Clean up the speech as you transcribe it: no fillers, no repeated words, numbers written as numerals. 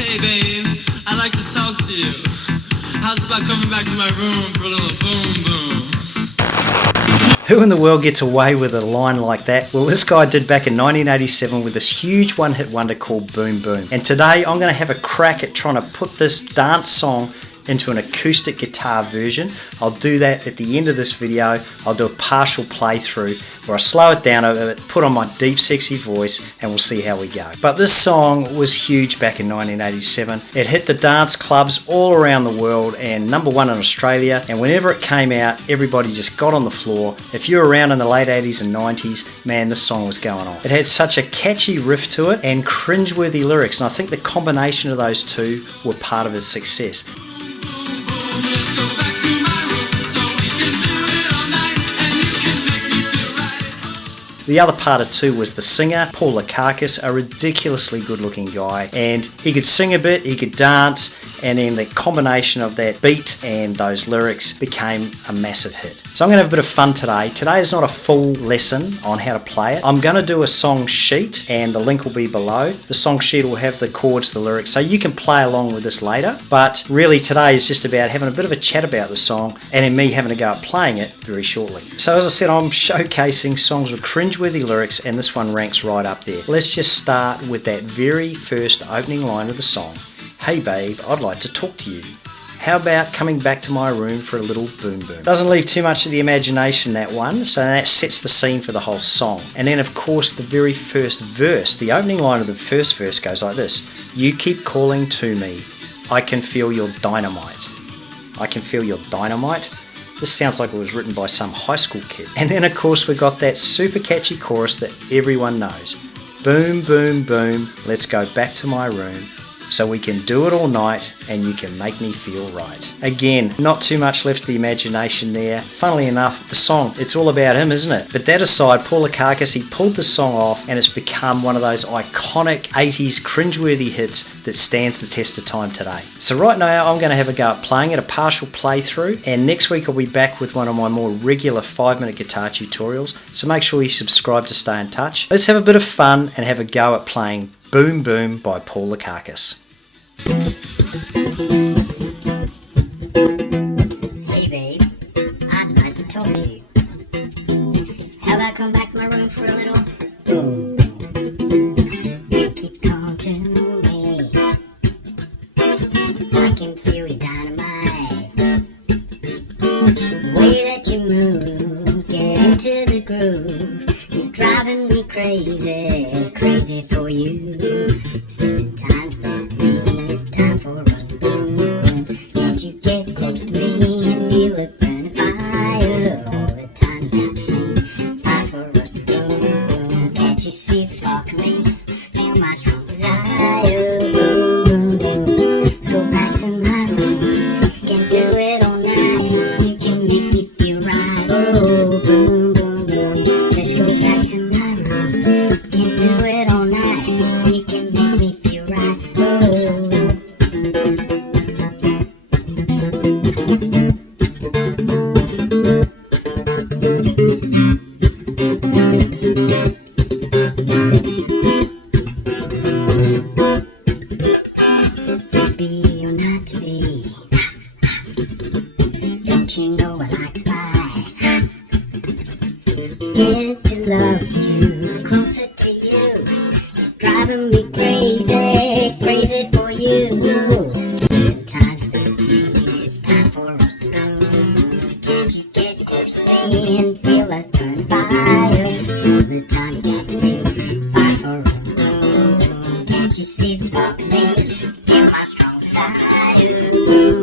Hey babe, I'd like to talk to you. How's about coming back to my room for a little boom boom? Who in the world gets away with a line like that? Well, this guy did back in 1987 with this huge one-hit wonder called Boom Boom. And today I'm going to have a crack at trying to put this dance song into an acoustic guitar version. I'll do that at the end of this video. I'll do a partial playthrough where I slow it down a bit, put on my deep sexy voice, and we'll see how we go. But this song was huge back in 1987. It hit the dance clubs all around the world and #1 in Australia, and whenever it came out everybody just got on the floor. If you were around in the late 80s and 90s, man, this song was going on. It had such a catchy riff to it and cringeworthy lyrics, and I think the combination of those two were part of its success. The other part of two was the singer, Paul Lekakis, a ridiculously good looking guy, and he could sing a bit, he could dance, and then the combination of that beat and those lyrics became a massive hit. So I'm going to have a bit of fun today. Today is not a full lesson on how to play it. I'm going to do a song sheet and the link will be below. The song sheet will have the chords, the lyrics, so you can play along with this later, but really today is just about having a bit of a chat about the song and then me having to go out playing it very shortly. So as I said, I'm showcasing songs with cringeworthy lyrics and this one ranks right up there. Let's just start with that very first opening line of the song. Hey babe, I'd like to talk to you. How about coming back to my room for a little boom boom? Doesn't leave too much to the imagination, that one, so that sets the scene for the whole song. And then of course the very first verse, the opening line of the first verse goes like this. You keep calling to me, I can feel your dynamite. I can feel your dynamite? This sounds like it was written by some high school kid. And then of course we got that super catchy chorus that everyone knows. Boom, boom, boom, let's go back to my room. So we can do it all night and you can make me feel right. Again, not too much left to the imagination there. Funnily enough, the song, it's all about him, isn't it? But that aside, Paul Lekakis, he pulled the song off and it's become one of those iconic 80s cringeworthy hits that stands the test of time today. So right now I'm going to have a go at playing it, a partial playthrough, and next week I'll be back with one of my more regular 5-minute guitar tutorials, so make sure you subscribe to stay in touch. Let's have a bit of fun and have a go at playing Boom Boom by Paul Lekakis. Hey babe, I'd like to talk to you. How about come back to my room for a little boom? You keep calling to me, I can feel your dynamite. The way that you move, get into the groove. You're driving me crazy, crazy for you. Spending time with me. It's time for us to boom boom. Can't you get close to me and feel it burning fire all the time you got to me? It's time for us to boom boom. Can't you see the spark in me? Feel my strong desire. Boom boom boom. Let's go back to my room. Can do it all night. You can make me feel right. Oh, boom boom boom. Let's go back to my room. Can do it all night. You can make me feel right. Oh. To be or not to be, don't you know I like to buy? Getting to love you, closer to you, driving me crazy, crazy for you. Spend time with me, it's time for us to go. Can't you get close to me and feel us burn fire? All the time you got to me, it's fine for us to go. Can't you see the spark in me? Feel my strong desire.